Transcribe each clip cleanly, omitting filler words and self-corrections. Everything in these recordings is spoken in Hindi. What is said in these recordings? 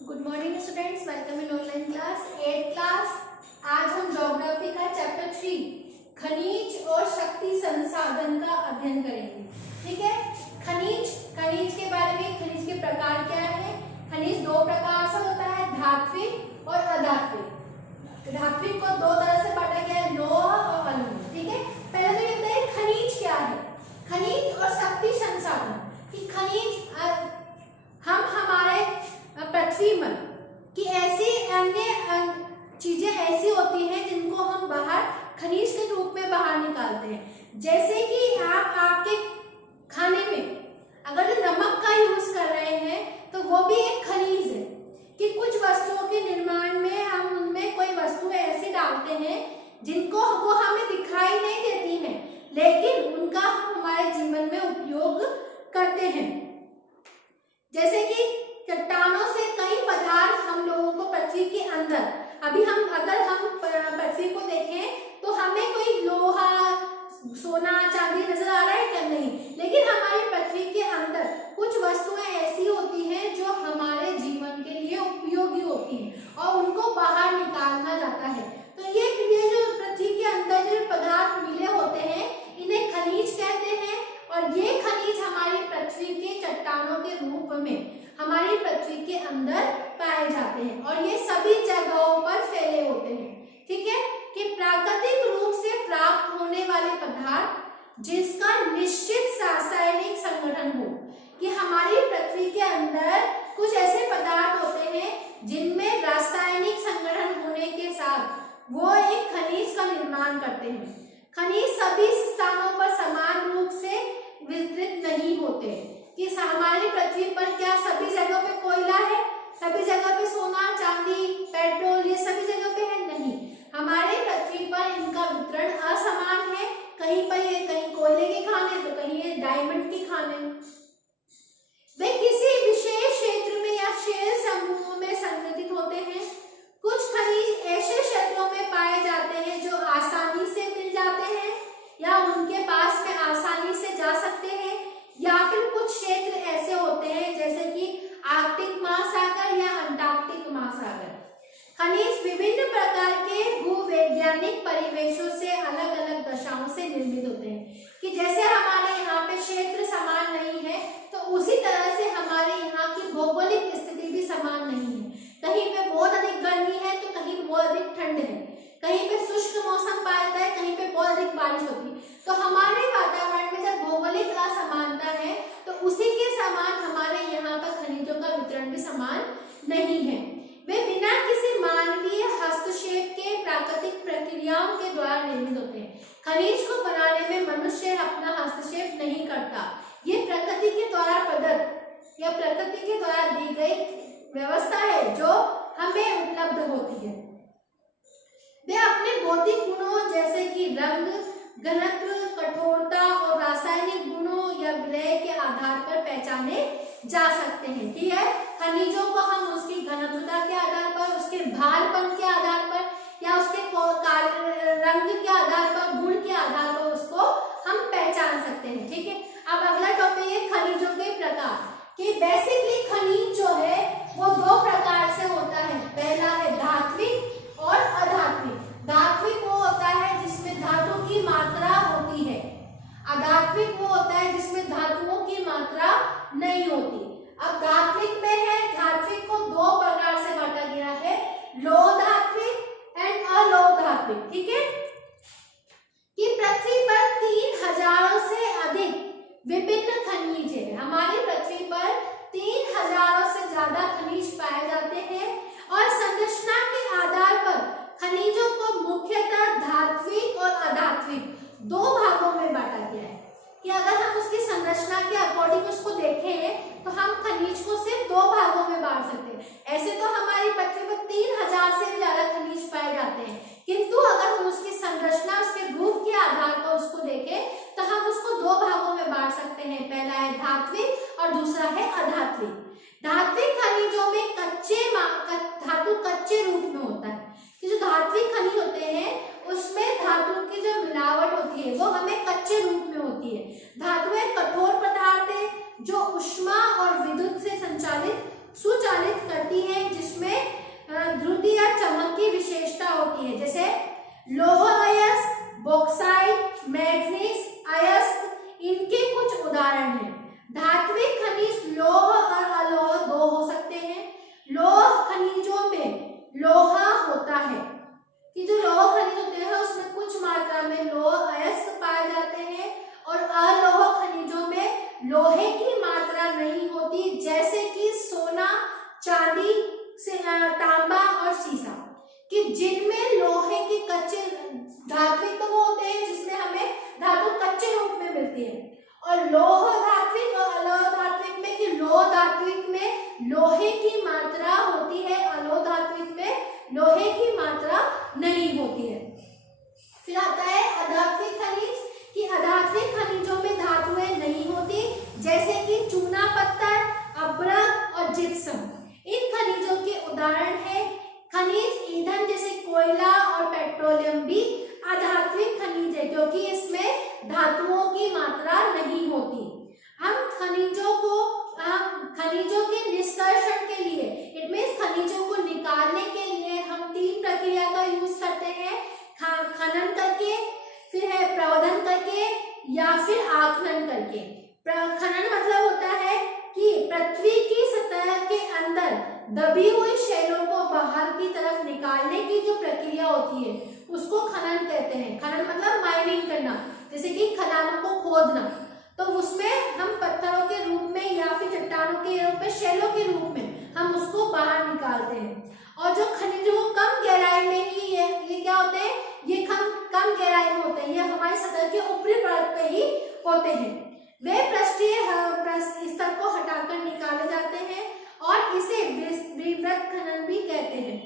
Good morning students, welcome in online class 8th class. आज हम ज्योग्राफी का चैप्टर 3 खनिज और शक्ति संसाधन का अध्ययन करेंगे। ठीक है, खनिज के बारे में, खनिज के प्रकार क्या है। खनिज दो प्रकार से होता है, धात्विक और अधात्विक। धात्विक को दो तरह से बांटा गया है, लोह और अलोह। ठीक है, पहले तो ये बताइए खनिज क्या है। खनिज और शक्ति संसाधन कि खनिज हम हमारे पृथ्वी पर कि ऐसी अन्य चीजें ऐसी होती हैं जिनको हम बाहर खनिज के रूप में बाहर निकालते हैं। जैसे कि आप आपके खाने में अगर नमक का यूज कर रहे हैं तो वो भी एक खनिज है कि कुछ वस्तुओं के निर्माण में हम उनमें कोई वस्तु ऐसी डालते हैं जिनको वो हमें दिखाई नहीं देती हैं, लेकिन उनका हम हमारे जीवन में उपयोग करते हैं। जैसे कि चट्टानों से कई पदार्थ हम लोगों को पृथ्वी के अंदर, अगर हम पृथ्वी को देखें तो हमें कोई लोहा, सोना, चांदी नजर आ रहा है क्या? नहीं, लेकिन हमारी पृथ्वी के अंदर कुछ वस्तुएं ऐसी होती हैं जो हमारे जीवन के लिए उपयोगी होती हैं और उनको बाहर निकालना जाता है। तो ये जो पृथ्वी के अंदर जो पदार्थ मिले होते हैं इन्हें खनिज कहते हैं और ये खनिज हमारी पृथ्वी के चट्टानों के रूप में हमारी पृथ्वी के अंदर पाए जाते हैं और ये सभी जगहों पर फैले होते हैं। ठीक है, कि प्राकृतिक रूप से प्राप्त होने वाले पदार्थ जिसका निश्चित रासायनिक संगठन हो, कि हमारी पृथ्वी के अंदर कुछ ऐसे पदार्थ होते हैं जिनमें रासायनिक संगठन होने के साथ वो एक खनिज का निर्माण करते हैं। खनिज सभी स्थानों पर समान रूप से वितरित नहीं होते कि हमारी पृथ्वी पर क्या सभी जगह पे कोयला है, सभी जगह पे सोना, चांदी, पेट्रोल, ये सभी जगह पे है? नहीं, हमारे पृथ्वी पर इनका वितरण असमान है। कहीं पर ये कहीं कोयले के खाने तो कहीं ये डायमंड की खाने। वे किसी विशेष क्षेत्र में या शेल समूहों में संगठित होते हैं। कुछ खनिज ऐसे क्षेत्रों में पाए जाते हैं जो आसानी से मिल जाते हैं या उनके पास में आसानी से जा सकते हैं, या फिर कुछ क्षेत्र ऐसे होते हैं जैसे कि आर्कटिक महासागर या अंटार्कटिक महासागर। खनिज विभिन्न प्रकार के भूवैज्ञानिक परिवेशों से अलग अलग दशाओं से निर्मित होते हैं कि जैसे हमारे यहाँ पे क्षेत्र समान नहीं है तो उसी तरह से हमारे यहाँ की भौगोलिक स्थिति भी समान नहीं है। कहीं पे बहुत अधिक गर्मी है तो कहीं बहुत अधिक ठंड है, कहीं पे शुष्क मौसम पाया जाता है, कहीं पे बहुत अधिक बारिश होती है। तो हमारे वातावरण में जब भौगोलिक असमानता है तो उसी के समान हमारे यहाँ पर खनिजों का वितरण भी समान नहीं है। वे बिना किसी मानवीय हस्तक्षेप के प्राकृतिक प्रक्रियाओं के द्वारा निर्मित होते हैं। खनिज को बनाने में मनुष्य अपना हस्तक्षेप नहीं करता, ये प्रकृति के द्वारा प्रदत्त या प्रकृति के द्वारा दी गई व्यवस्था है जो हमें उपलब्ध होती है। वे अपने भौतिक गुणों जैसे कि रंग, घनत्व, कठोरता और रासायनिक गुणों या विलय के आधार पर पहचाने जा सकते हैं। ठीक है, खनिजों को हम उसकी घनत्वता के आधार पर, उसके भारपन के आधार पर या उसके रंग के आधार पर, गुण के आधार पर उसको हम पहचान सकते हैं। ठीक है, अब अगला टॉपिक है खनिजों के प्रकार कि बेसिकली खनिज जो है वो दो प्रकार से होता है। पहला है धात्विक और अधात्विक। धात्विक वो होता है जिसमें धातु की मात्रा होती है, अधात्विक वो होता है जिसमें धातुओं की मात्रा नहीं होती। अब धात्विक में है, धात्विक को दो प्रकार से बांटा गया है, लोह धात्विक एंड अलोह धात्विक। ठीक है, कि पृथ्वी पर 3000 से अधिक विभिन्न खनिज है। हमारी पृथ्वी पर 3000 से ज्यादा खनिज पाए जाते हैं और संरचना के आधार पर खनिजों को मुख्यतः धात्विक और अधात्विक दो भागों में बांटा गया है। कि अगर हम उसकी संरचना के अकॉर्डिंग उसको देखें तो हम खनिज को सिर्फ दो भागों में बांट सकते हैं। ऐसे तो हमारी पृथ्वी पर 3000 से भी ज्यादा खनिज पाए जाते हैं, किंतु अगर हम उसकी संरचना, उसके रूप के आधार पर उसको देखें तो हम उसको दो भागों में बांट सकते हैं। पहला है धात्विक और दूसरा है अधात्विक। धात्विक खनिजों में धातु कच्चे रूप में होता है कि जो धात्विक खनिज होते हैं उसमें धातु की जो मिलावट होती है वो हमें कच्चे रूप में होती है। धातुएं कठोर पदार्थ है जो ऊष्मा और विद्युत से सुचालित करती है, होती है, अलोह धात्विक में लोहे की मात्रा नहीं होती है। फिर आता है अधात्विक खनिज, कि अधात्विक खनिजों में धातुएं नहीं होती, जैसे कि चूना पत्थर, अभ्रक और जिप्सम। इन खनिजों के उदाहरण है खनिज ईंधन जैसे कोयला और पेट्रोलियम भी अधात्विक खनिज है, क्योंकि इसमें धातुओं की मात्रा नहीं होती। हम खनिजों के निष्कर्षण के लिए, इट मीन्स खनिजों को निकालने के लिए हम 3 प्रक्रिया का यूज करते हैं, खनन करके, फिर है प्रवर्धन करके, या फिर आखनन करके। खनन मतलब होता है कि पृथ्वी की सतह के अंदर दबी हुई शैलों को बाहर की तरफ निकालने की जो प्रक्रिया होती है उसको खनन कहते हैं। खनन मतलब माइनिंग करना, जैसे कि खदानों को खोदना, तो उसमें हम पत्थरों के रूप में या फिर चट्टानों के रूप में, शैलों के रूप में हम उसको बाहर निकालते हैं। और जो खनिज वो कम गहराई में ही है, ये क्या होते हैं, ये कम गहराई में होते हैं, ये हमारी सतह के ऊपरी परत पे ही होते हैं। वे पृष्ठीय स्तर को हटाकर निकाले जाते हैं और इसे विवृत खनन भी कहते हैं।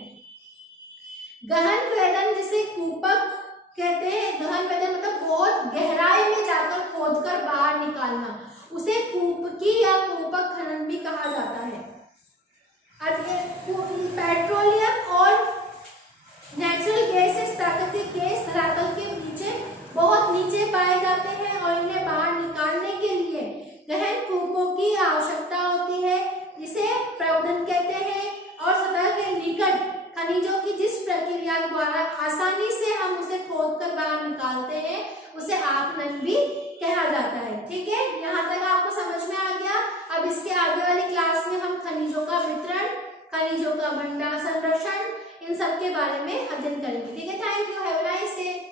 गहन वेदन जिसे कूपक कहते हैं, गहन वेदन मतलब बहुत गहराई में जाकर खोदकर बाहर निकालना, उसे कूपकी या कूपक खनन भी कहा जाता है। पेट्रोलियम और नेचुरल गैसेस, प्राकृतिक गैस धरातल के नीचे बहुत नीचे पाए जाते हैं और इन्हें बाहर निकालने के लिए गहन कूपों की आवश्यकता होती है, जिसे प्रवर्धन कहते हैं। और सतह के निकट खनिजों की जिस प्रक्रिया द्वारा आसानी से हम उसे खोदकर बाहर निकालते हैं उसे आखनन भी कहा जाता है। ठीक है, यहाँ तक आपको समझ में आ गया। अब इसके आगे वाली क्लास में हम खनिजों का वितरण, खनिजों का भंडार संरक्षण, इन सब के बारे में अध्ययन करेंगे। ठीक है, thank you, have a nice day.